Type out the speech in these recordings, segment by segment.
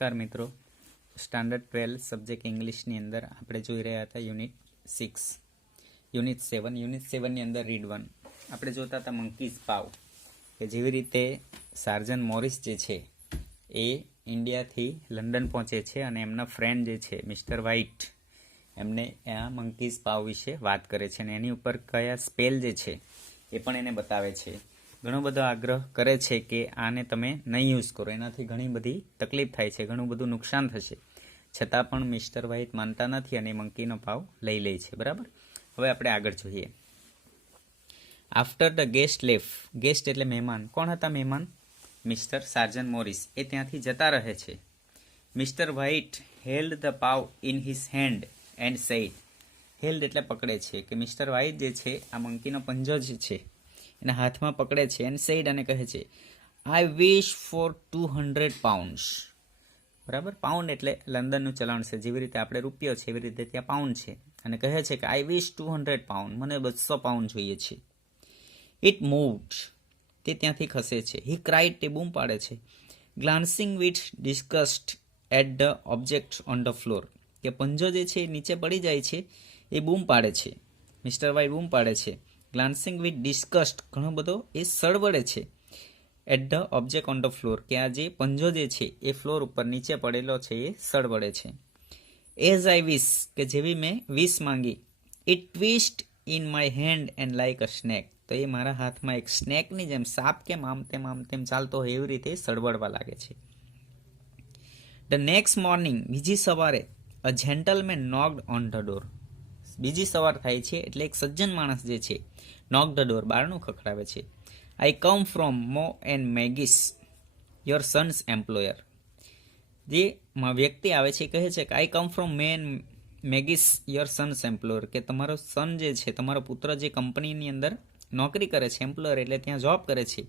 નમસ્કાર મિત્રો, standard 12 subject ઇંગ્લિશની અંદર આપણે જોઈ રહ્યા હતા યુનિટ 7 ની અંદર રીડ 1 આપણે જોતા હતા મંકીઝ પાવ, કે જેવી રીતે સાર્જન મોરિસ જે છે એ ઇન્ડિયાથી લંડન પહોંચે છે અને એમના ફ્રેન્ડ જે છે મિસ્ટર વ્હાઇટ એમને આ મંકીઝ પાવ વિશે વાત કરે છે અને એની ઉપર કયા સ્પેલ જે છે એ પણ એને બતાવે છે. ઘણો બધો આગ્રહ કરે છે કે આને તમે નહીં યુઝ કરો, એનાથી ઘણી બધી તકલીફ થાય છે, ઘણું બધું નુકસાન થશે, છતાં પણ મિસ્ટર વ્હાઇટ માનતા નથી અને મંકીનો પાવ લઈ લે છે. બરાબર, હવે આપણે આગળ જોઈએ. After the guest left, guest એટલે મહેમાન. કોણ હતા મહેમાન? Mister સાર્જન Morris. એ ત્યાંથી જતા રહે છે. Mr White held the pav in his hand and said. Held એટલે પકડે છે, કે મિસ્ટર વ્હાઇટ જે છે આ મંકીનો પંજો જે છે એના હાથમાં પકડે છે એન્ડ સેડ અને કહે છે આઈ વિશ ફોર 200 પાઉન્ડ્સ. બરાબર, પાઉન્ડ એટલે લંડનનું ચલણ છે, જેવી રીતે આપણે રૂપિયો છે એવી રીતે ત્યાં પાઉન્ડ છે, અને કહે છે કે આઈ વિશ 200 પાઉન્ડ, મને 200 પાઉન્ડ જોઈએ છે. ઇટ મૂવ્ડ, તે ત્યાંથી ખસે છે. હી ક્રાઇડ, તે બૂમ પાડે છે. Glancing with disgust at the object on the floor, કે પંજો જે છે એ નીચે પડી જાય છે, એ બૂમ પાડે છે. મિસ્ટર વ્હાઇટ બૂમ પાડે છે. ગ્લાન્સિંગ વિથ ડિસ્ગસ્ટ, ઘણો બધો એ સળવળે છે. At the object on the floor, કે આ જે પંજો જે છે એ ફ્લોર ઉપર નીચે પડેલો છે એ સળવળે છે. એઝ આઈ વિશ, કે જેવી મેં વિશ માંગી. It twist in my hand and like a snake, તો એ મારા હાથમાં એક સ્નેકની જેમ, સાપ કેમ આમ તેમ ચાલતો હોય એવી રીતે સળવળવા લાગે છે. ધ નેક્સ્ટ મોર્નિંગ, બીજી સવારે, a gentleman knocked on the door. બીજી સવાર થાય છે એટલે એક સજ્જન માણસ જે છે નોક ધ ડોર, બારણું ખખડાવે છે. I come from Maw and Meggins, your son's employer. જે વ્યક્તિ આવે છે કહે છે કે I come from Maw and Meggins your son's employer, કે તમારો સન જે છે, તમારો પુત્ર જે કંપનીની અંદર નોકરી કરે છે, એમ્પ્લોયર એટલે ત્યાં જોબ કરે છે,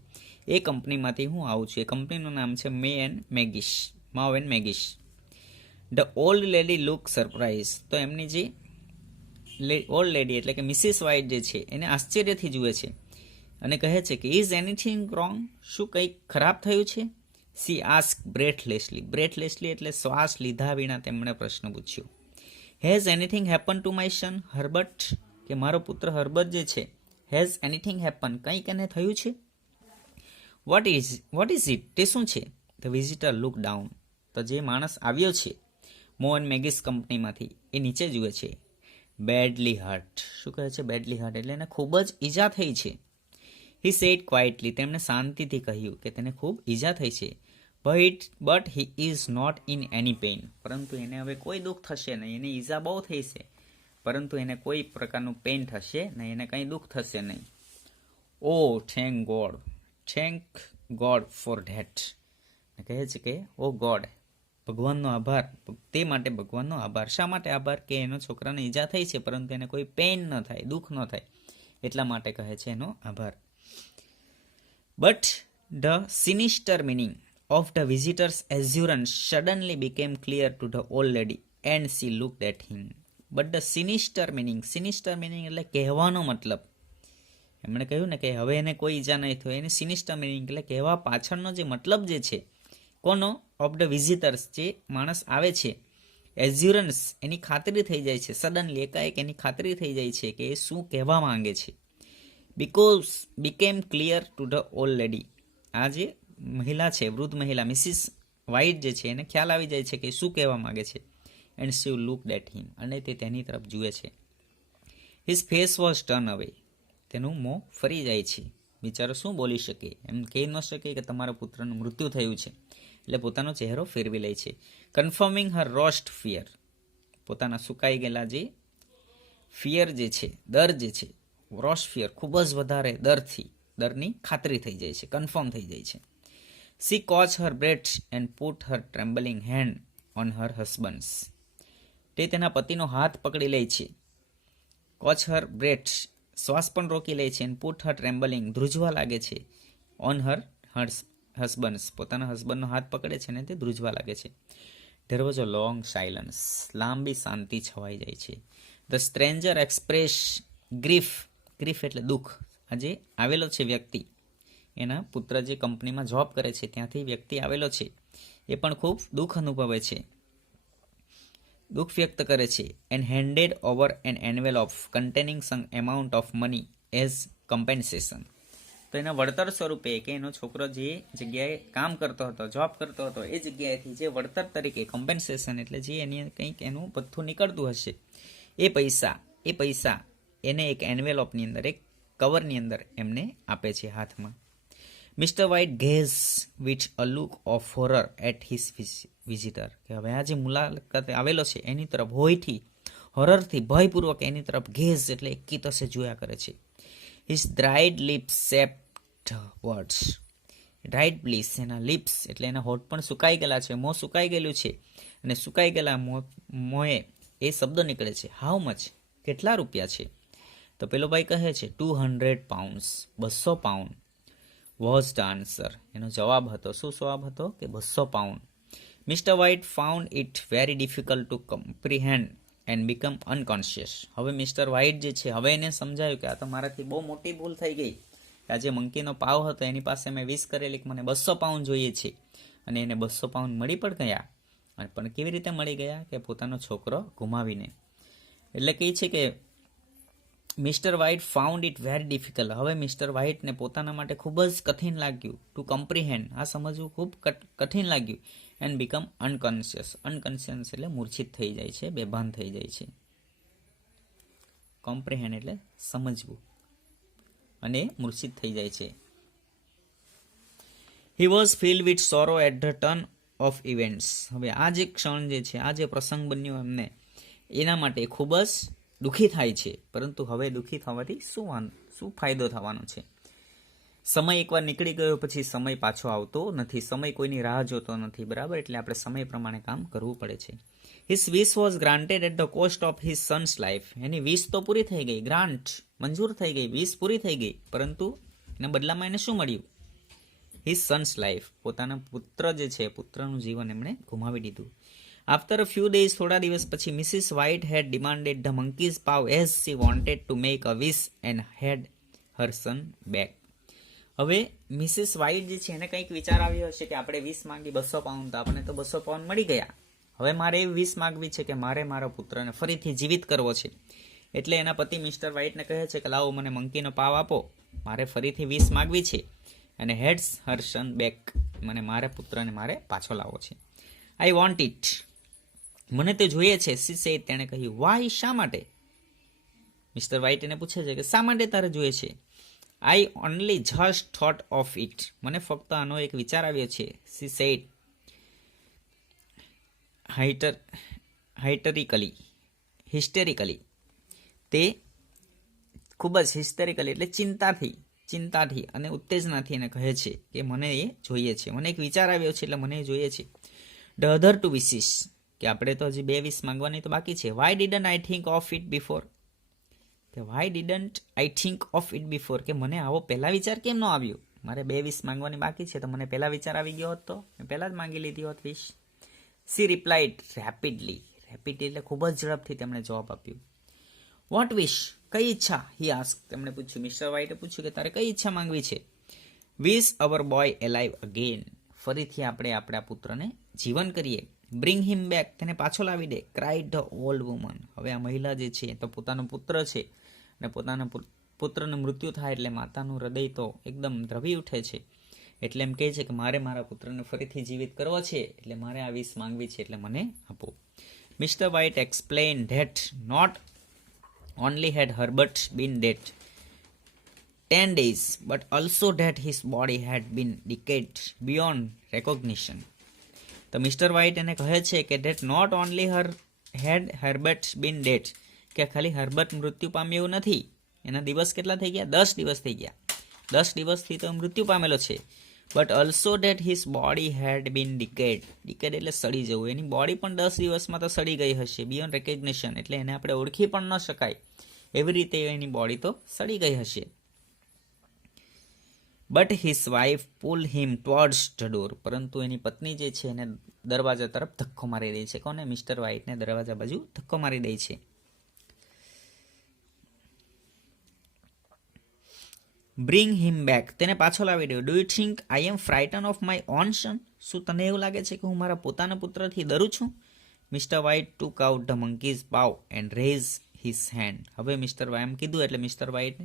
એ કંપનીમાંથી હું આવું છું. એ કંપનીનું નામ છે Maw and Meggins, Maw and Meggins. The old lady look surprise, તો એમની જે ઓલ્ડ લેડી એટલે કે મિસિસ વ્હાઇટ જે છે એને આશ્ચર્યથી જુએ છે અને કહે છે કે ઇઝ એનીથિંગ રોંગ, શું કંઈક ખરાબ થયું છે? સી આસ્ક બ્રેથલેસલી, બ્રેથલેસલી એટલે શ્વાસ લીધા વિના તેમણે પ્રશ્ન પૂછ્યો. Has anything happen to my son Herbert, કે મારો પુત્ર હર્બર્ટ જે છે, હેઝ એનીથિંગ હેપન, કંઈક એને થયું છે? વોટ ઇઝ ઇટ, તે શું છે? ધ વિઝિટર લુક ડાઉન, તો જે માણસ આવ્યો છે મો એન્ડ મેગીસ કંપનીમાંથી એ નીચે જુએ છે. બેડલી હર્ટ, શું કહે છે? બેડલી હર્ટ એટલે એને ખૂબ જ ઈજા થઈ છે. હી સેડ ક્વાઇટલી, તેમણે શાંતિથી કહ્યું કે તેને ખૂબ ઈજા થઈ છે. But he is not in any pain, પરંતુ એને હવે કોઈ દુઃખ થશે નહીં. એને ઈજા બહુ થઈ છે, પરંતુ એને કોઈ પ્રકારનું પેઇન થશે નહીં, એને કંઈ દુઃખ થશે નહીં. ઓ થેન્ક ગોડ ફોર ધેટ, કહે છે કે ઓ ગોડ, ભગવાનનો આભાર, તે માટે ભગવાનનો આભાર. શા માટે આભાર? કે એનો છોકરાને ઈજા થઈ છે પરંતુ એને કોઈ પેઇન ન થાય, દુઃખ ન થાય, એટલા માટે કહે છે એનો આભાર. But the sinister meaning of the visitor's assurance suddenly became clear to the old lady and she looked at him. But the sinister meaning એટલે કહેવાનો મતલબ. એમણે કહ્યું ને કે હવે એને કોઈ ઈજા નહીં થાય, એને સિનિસ્ટર મિનિંગ એટલે કહેવા પાછળનો જે મતલબ જે છે કોનો? ઓફ ધ વિઝિટર્સ, જે માણસ આવે છે, એઝ્યુરન્સ એની ખાતરી થઈ જાય છે, સડનલી એકાએક એની ખાતરી થઈ જાય છે કે એ શું કહેવા માંગે છે. Because became clear to the old lady, આ જે મહિલા છે, વૃદ્ધ મહિલા મિસિસ વ્હાઇટ જે છે એને ખ્યાલ આવી જાય છે કે શું કહેવા માંગે છે. એન્ડ શી લુક્ડ એટ હિમ, અને તે તેની તરફ જુએ છે. હિઝ ફેસ વોઝ ટર્ન અવે, તેનું મોં ફરી જાય છે. બિચારો શું બોલી શકે, એમ કહી ન શકે કે તમારા પુત્રનું મૃત્યુ થયું છે, એટલે પોતાનો ચહેરો ફેરવી લે છે. કન્ફર્મિંગ હર રોસ્ટ ફિયર, પોતાના સુકાઈ ગયેલા જે ફિયર જે છે, ડર જે છે, રોસ્ટ ફિયર ખૂબ જ વધારે ડરની ખાતરી થઈ જાય છે, કન્ફર્મ થઈ જાય છે. She caught her breath and put her trembling hand on her husband's, તે તેના પતિનો હાથ પકડી લે છે. કોચ હર બ્રેથ, શ્વાસ પણ રોકી લે છે. એન્ડ પુટ હર ટ્રેમ્બલિંગ, ધ્રુજવા લાગે છે. ઓન હર હસબન્ડ્સ, પોતાના હસબન્ડનો હાથ પકડે છે ને તે ધ્રુજવા લાગે છે. There was a long silence, લાંબી શાંતિ છવાઈ જાય છે. ધ સ્ટ્રેન્જર એક્સપ્રેસ ગ્રીફ એટલે દુઃખ. આજે આવેલો છે વ્યક્તિ, એના પુત્ર જે કંપનીમાં જોબ કરે છે ત્યાંથી વ્યક્તિ આવેલો છે, એ પણ ખૂબ દુઃખ અનુભવે છે, દુઃખ વ્યક્ત કરે છે. And handed over an envelope containing some amount of money as compensation. તો એના વળતર સ્વરૂપે કે એનો છોકરો જે જગ્યાએ કામ કરતો હતો, જોબ કરતો હતો, એ જગ્યાએથી જે વળતર તરીકે કમ્પેન્સેશન એટલે જે એની કંઈક એનું ભથ્થું નીકળતું હશે, એ પૈસા એને એક એન્વેલોપની અંદર, એક કવરની અંદર એમને આપે છે હાથમાં. Mister White gaze with a look of horror at his visitor. કે હવે આ જે મુલાકાતે આવેલો છે એની તરફ હોયથી, હોરરથી, ભયપૂર્વક એની તરફ ગેઝ એટલે એકીતસે જોયા કરે છે. His dried lips CEPT words. Dried lips, એના લિપ્સ એટલે એના હોઠ પણ સુકાઈ ગયેલા છે, મોં સુકાઈ ગયેલું છે, અને સુકાઈ ગયેલા મોંએ એ શબ્દ નીકળે છે. હાઉ મચ, કેટલા રૂપિયા છે? તો પેલો ભાઈ કહે છે 200 pounds, 200 pound. Was the answer, એનો જવાબ હતો. શું જવાબ હતો? કે 200 pound. Mr White found it very difficult to comprehend and become unconscious. હવે મિસ્ટર વ્હાઇટ જે છે, હવે એને સમજાયું કે આ તો મારાથી બહુ મોટી ભૂલ થઈ ગઈ. આ જે મંકીનો પાવ હતો એની પાસે મેં 20 કરેલી કે મને 200 પાઉન્ડ જોઈએ છે, અને એને 200 પાઉન્ડ મળી પણ ગયા. પણ કેવી રીતે મળી ગયા? કે પોતાનો છોકરો ગુમાવીને. એટલે કહે છે કે mister White found it very difficult. હવે મિસ્ટર વ્હાઇટને પોતાના માટે ખૂબ જ કઠિન લાગ્યું ટુ કમ્પ્રિહેન્ડ, આ સમજવું ખૂબ કઠિન લાગ્યું. And become unconscious. અનકોન્શિયસ એટલે મૂર્છિત થઈ જાય છે, બેભાન થઈ જાય છે. કોમ્પ્રિહેન્ડ એટલે સમજવું, અને મૂર્છિત થઈ જાય છે. He was filled with sorrow at the turn of events. હવે આ જે ક્ષણ જે છે, આ જે પ્રસંગ બન્યો એમને, એના માટે ખૂબ જ દુઃખી થાય છે. પરંતુ હવે દુઃખી થવાથી શું ફાયદો થવાનો છે? સમય એકવાર નીકળી ગયો પછી સમય પાછો આવતો નથી. સમય કોઈની રાહ જોતો નથી, બરાબર? એટલે આપણે સમય પ્રમાણે કામ કરવું પડે છે. His wish was granted at the cost of his son's life. એની વિશ તો પૂરી થઈ ગઈ, ગ્રાન્ટ મંજૂર થઈ ગઈ, વિશ પૂરી થઈ ગઈ, પરંતુ એના બદલામાં એને શું મળ્યું? His son's life. પોતાના પુત્ર જે છે, પુત્રનું જીવન એમણે ગુમાવી દીધું. આફ્ટર અ ફ્યુ ડેઝ, થોડા દિવસ પછી, Mrs White had demanded the monkey's paw as she wanted to make a wish and had her son back. હવે મિસિસ વ્હાઇટ જે છે એને કંઈક વિચાર આવ્યો હશે કે આપણે 20 માંગી 200 પાઉન્ડ, તો આપણને તો 200 પાઉન્ડ મળી ગયા. હવે મારે એવી 20 માંગવી છે કે મારે મારા પુત્રને ફરીથી જીવિત કરવો છે. એટલે એના પતિ મિસ્ટર વ્હાઇટને કહે છે કે લાવો મને મંકીનો પાવ આપો, મારે ફરીથી 20 માંગવી છે, અને હેડ્સ હર સન બેક, મને મારા પુત્રને મારે પાછો લાવવો છે. આઈ વોન્ટ ઇટ, મને તે જોઈએ છે. સી સેડ, તેણે કહ્યું. વાય, શા માટે? મિસ્ટર વ્હાઇટ એને પૂછે છે કે શા માટે તારે જોઈએ છે? આઈ only just thought of it, મને ફક્ત આનો એક વિચાર આવ્યો છે. સી સેડ હિસ્ટેરિકલી, તે ખૂબ જ હિસ્ટેરિકલી એટલે ચિંતાથી અને ઉત્તેજનાથી એને કહે છે કે મને એ જોઈએ છે, મને એક વિચાર આવ્યો છે, એટલે મને એ જોઈએ છે. ધ અધર ટુ વિશિસ, કે આપણે તો હજી 2 વિશ માંગવાની તો બાકી છે. Why didn't I think of it before, કે why didn't I think of it before, કે મને આવો પહેલા વિચાર કેમ ન આવ્યો? મારે 2 વિશ માંગવાની બાકી છે, તો મને પહેલા વિચાર આવી ગયો હોત તો મેં પહેલા જ માંગી લીધી હોત વિશ. સી રિપ્લાઇડ રેપિડલી એટલે ખૂબ જ ઝડપથી તેમણે જવાબ આપ્યો. વોટ વિશ, કઈ ઈચ્છા? હી આસ્ક, તેમણે પૂછ્યું, મિસ્ટર વ્હાઇટે પૂછ્યું કે તારે કઈ ઈચ્છા માંગવી છે? વિશ અવર બોય એલાઇવ અગેન, ફરીથી આપણે આપણા પુત્રને જીવન કરીએ. બ્રિંગ હિમ બેક, તેને પાછો લાવી દે. Cried the old woman. હવે આ મહિલા જે છે તો પોતાનો પુત્ર છે, અને પોતાના પુત્રનું મૃત્યુ થાય એટલે માતાનું હૃદય તો એકદમ દ્રવી ઉઠે છે. એટલે એમ કહે છે કે મારે મારા પુત્રને ફરીથી જીવિત કરવો છે, એટલે મારે આ વિશ માંગવી છે, એટલે મને આપો. Mister White explain that not only had Herbert been dead 10 days, but also that his body had been decayed beyond recognition. તો મિસ્ટર વ્હાઇટ એને કહે છે કે that not only Herbert been dead, કે ખાલી હર્બર્ટ મૃત્યુ પામ્યો એવું નથી, એના દિવસ કેટલા થઈ ગયા? 10 દિવસ થઈ ગયા. 10 દિવસથી તો મૃત્યુ પામેલો છે. But also that his body had been decayed એટલે સડી જવું, એની બોડી પણ 10 દિવસમાં તો સડી ગઈ હશે. બિયોન્ડ રેકગ્નિશન એટલે એને આપણે ઓળખી પણ ન શકાય એવી રીતે એની બોડી તો સડી ગઈ હશે. But his wife pull him towards the door, પરંતુ એની પત્ની જે છે એને દરવાજા તરફ ધક્કો મારી દે છે. કોને? મિસ્ટર વ્હાઇટને દરવાજા બાજુ ધક્કો મારી દે છે. બ્રિંગ હિમ બેક, તેને પાછો લાવી દો. Do you think I am frighten of my own son, શું તને એવું લાગે છે કે હું મારા પોતાના પુત્રથી ડરું છું? Mister White took out the monkey's paw and raise his hand. હવે મિસ્ટર એમ કીધું એટલે મિસ્ટર વ્હાઇટ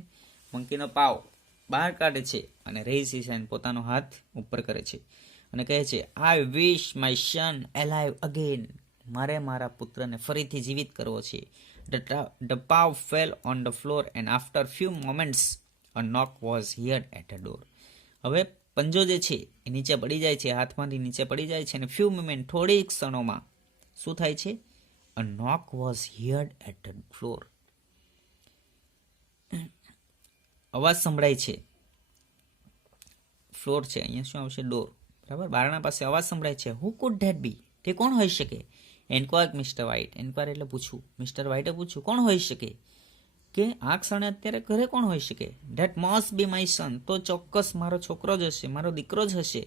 મંકીનો પાવ બહાર કાઢે છે અને રેઝ હિઝ હેન્ડ, પોતાનો હાથ ઉપર કરે છે અને કહે છે, આઈ વિશ માય સન એલાઇવ અગેન, મારે મારા પુત્રને ફરીથી જીવિત કરવો છે. The paw fell on the floor and after few moments a knock was heard at the door. હવે પંજો જે છે એ નીચે પડી જાય છે, હાથમાંથી નીચે પડી જાય છે અને ફ્યુ મોમેન્ટ, થોડી ક્ષણોમાં શું થાય છે? A knock was heard at the floor, અવાજ સંભળાય છે. ફ્લોર છે, અહીંયા શું આવશે? ડોર, બરાબર, બારણા પાસે અવાજ સંભળાય છે. હુ કુડ ધેટ બી, તે કોણ હોઈ શકે? એન્ક્વાયર મિસ્ટર વ્હાઇટ, એન્ક્વાયર એટલે પૂછવું. મિસ્ટર વ્હાઇટે પૂછ્યું, કોણ હોઈ શકે? કે આ ક્ષણે અત્યારે ઘરે કોણ હોઈ શકે? That must be my son, તો ચોક્કસ મારો છોકરો જ હશે, મારો દીકરો જ હશે.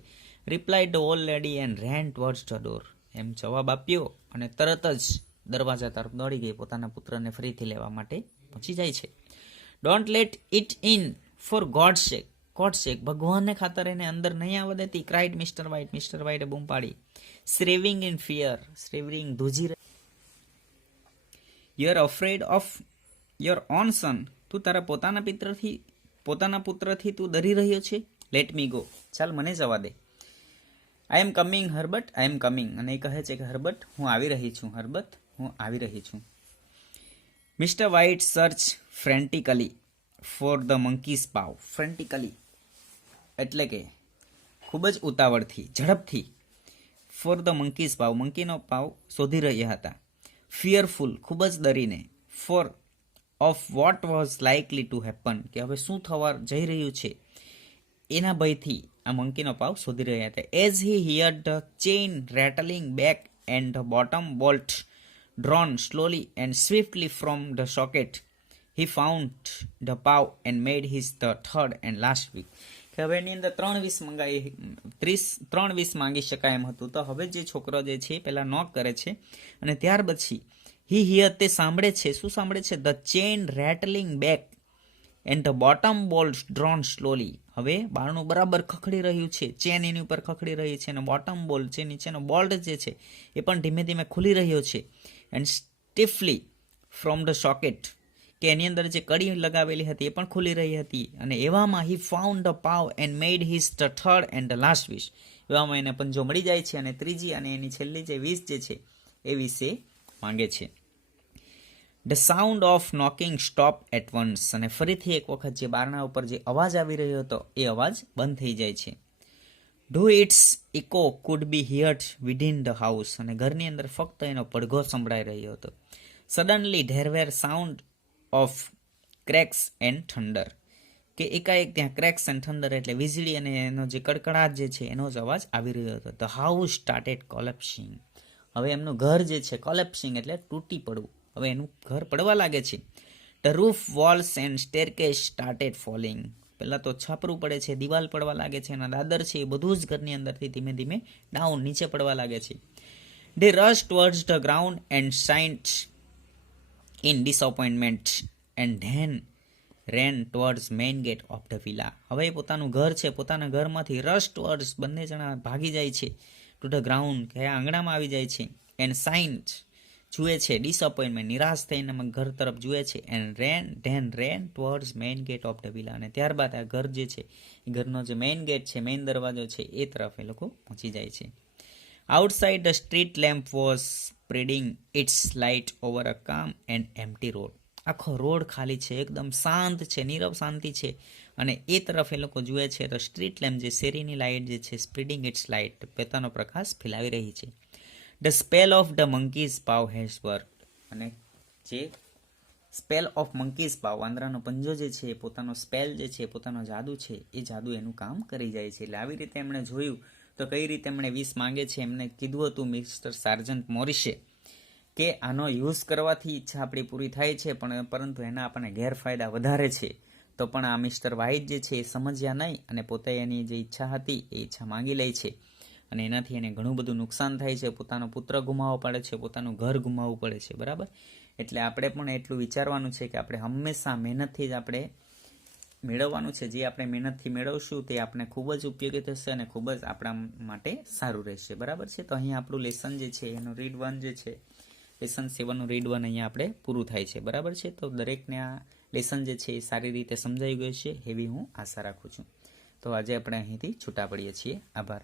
Replied the old lady and ran towards the door, એમ જવાબ આપ્યો અને તરત જ દરવાજા તરફ દોડી ગઈ, પોતાના પુત્રને ફરીથી લેવા માટે પહોંચી જાય છે. Don't let it in for God sake, God sake, ભગવાનને ખાતર એને અંદર નહીં આવવા દેતી, ક્રાઇડ મિસ્ટર વ્હાઇટ, મિસ્ટર વ્હાઇટે બૂમ પાડી. સ્રેવિંગ ઇન ફિયર, સ્રેવિંગ ધ્રુજી રહી. You are afraid of your own son, તું તારા પોતાના પુત્રથી તું ડરી રહ્યો છે. લેટ મી ગો, ચાલ મને જવા દે. I am coming Herbert, I am coming, અને એ કહે છે કે હર્બટ હું આવી રહી છું, હર્બટ હું આવી રહી છું. Mister White search frantically for the monkey's paw. Frantically એટલે કે ખૂબ જ ઉતાવળથી, ઝડપથી. ફોર ધ મંકીઝ પાવ, મંકીનો પાવ શોધી રહ્યા હતા. ફિયરફુલ, ખૂબ જ ડરીને. For of what was likely to happen, કે હવે શું થવા જઈ રહ્યું છે એના ભયથી આ મંકીનો પાવ શોધી રહ્યા હતા. As he heard the chain rattling back and the bottom bolt drawn slowly and swiftly from the socket, he found the paw and made his the third and last week. કે હવે એની અંદર 3 વીસ માંગી શકાય એમ હતું. તો હવે જે છોકરો જે છે પેલા નોક કરે છે અને ત્યાર પછી હી હિયર, તે સાંભળે છે. શું સાંભળે છે? The chain rattling back and the bottom bolt drawn slowly. હવે બારણું બરાબર ખખડી રહ્યું છે, ચેન એની ઉપર ખખડી રહી છે અને બોટમ બોલ્ટ છે, નીચેનો બોલ્ટ જે છે એ પણ ધીમે ધીમે ખુલી રહ્યો છે. એન્ડ સ્ટીફલી ફ્રોમ ધ સોકેટ, કે એની અંદર જે કડી લગાવેલી હતી એ પણ ખુલી રહી હતી. અને એવામાં he found the paw and made his the third and the last wish. એવામાં એને પંજો મળી જાય છે અને ત્રીજી અને એની છેલ્લી જે વિશ જે છે એ વિશે માંગે છે. The sound of knocking stop at once, અને ફરીથી એક વખત જે બારણા ઉપર જે અવાજ આવી રહ્યો હતો એ અવાજ બંધ થઈ જાય છે. Do its echo could be heard within the house, અને ઘરની અંદર ફક્ત એનો પડઘો સંભળાઈ રહ્યો હતો. Suddenly there were sound of cracks and thunder, કે એકાએક ત્યાં ક્રેક્સ એન્ડ થંડર એટલે વીજળી અને એનો જે કડકડાટ જે છે એનો જ અવાજ આવી રહ્યો હતો. ધ હાઉસ સ્ટાર્ટેડ કોલેપ્સિંગ, હવે એમનું ઘર જે છે કોલેપ્સિંગ એટલે તૂટી પડવું, હવે એનું ઘર પડવા લાગે છે. The roof walls and staircase started falling, પહેલાં તો છાપરું પડે છે, દિવાલ પડવા લાગે છે, એના દાદર છે એ બધું જ ઘરની અંદરથી ધીમે ધીમે ડાઉન નીચે પડવા લાગે છે. They rush towards the ground and sighed in disappointment and then ran towards main gate of the villa. હવે પોતાનું ઘર છે, પોતાના ઘરમાંથી રશ ટુવર્ડ્સ, બંને જણા ભાગી જાય છે, ટુ ધ ગ્રાઉન્ડ, કે આંગણામાં આવી જાય છે. એન્ડ સાઇન્ટ જુએ છે, ડિસઅપોઇન્ટમેન્ટ, નિરાશ થઈને ઘર તરફ જુએ છે. And then ran towards main gate of the villa, અને ત્યારબાદ આ ઘર જે છે એ ઘરનો જે મેઇન ગેટ છે, મેઇન દરવાજો છે એ તરફ એ લોકો પહોંચી જાય છે. Outside the street lamp was spreading its light over a calm and empty road. આખો રોડ ખાલી છે, એકદમ શાંત છે, નીરવ શાંતિ છે, અને એ તરફ એ લોકો જુએ છે તો સ્ટ્રીટ લેમ્પ જે શેરીની લાઇટ જે છે સ્પ્રેડિંગ ઇટ્સ લાઇટ, પોતાનો પ્રકાશ ફેલાવી રહી છે. The spell of the monkey's pav has worked, અને જે સ્પેલ ઓફ મંકીઝ પાવ, વાંદરાનો પંજો જે છે પોતાનો સ્પેલ જે છે, પોતાનો જાદુ છે એ જાદુ એનું કામ કરી જાય છે. એટલે આવી રીતે એમણે જોયું તો કઈ રીતે એમણે વિશ માંગે છે. એમને કીધું હતું મિસ્ટર સાર્જન્ટ મોરિસે કે આનો યુઝ કરવાથી ઈચ્છા આપણી પૂરી થાય છે, પરંતુ એના આપણને ગેરફાયદા વધારે છે. તો પણ આ મિસ્ટર વ્હાઇટ જે છે એ સમજ્યા નહીં અને પોતે એની જે ઈચ્છા હતી એ ઈચ્છા માંગી લે છે, અને એનાથી એને ઘણું બધું નુકસાન થાય છે. પોતાનો પુત્ર ગુમાવવો પડે છે, પોતાનું ઘર ગુમાવવું પડે છે, બરાબર. એટલે આપણે પણ એટલું વિચારવાનું છે કે આપણે હંમેશા મહેનતથી જ આપણે મેળવવાનું છે, જે આપણે મહેનતથી મેળવશું તે આપણે ખૂબ જ ઉપયોગી થશે અને ખૂબ જ આપણા માટે સારું રહેશે. બરાબર છે. તો અહીંયા આપણું લેસન જે છે એનું રીડ 1 જે છે, લેસન 7નું રીડ 1 અહીંયા આપણે પૂરું થાય છે. બરાબર છે. તો દરેકને આ લેસન જે છે એ સારી રીતે સમજાઈ ગયું છે એવી હું આશા રાખું છું. તો આજે આપણે અહીંથી છૂટા પડીએ છીએ. આભાર.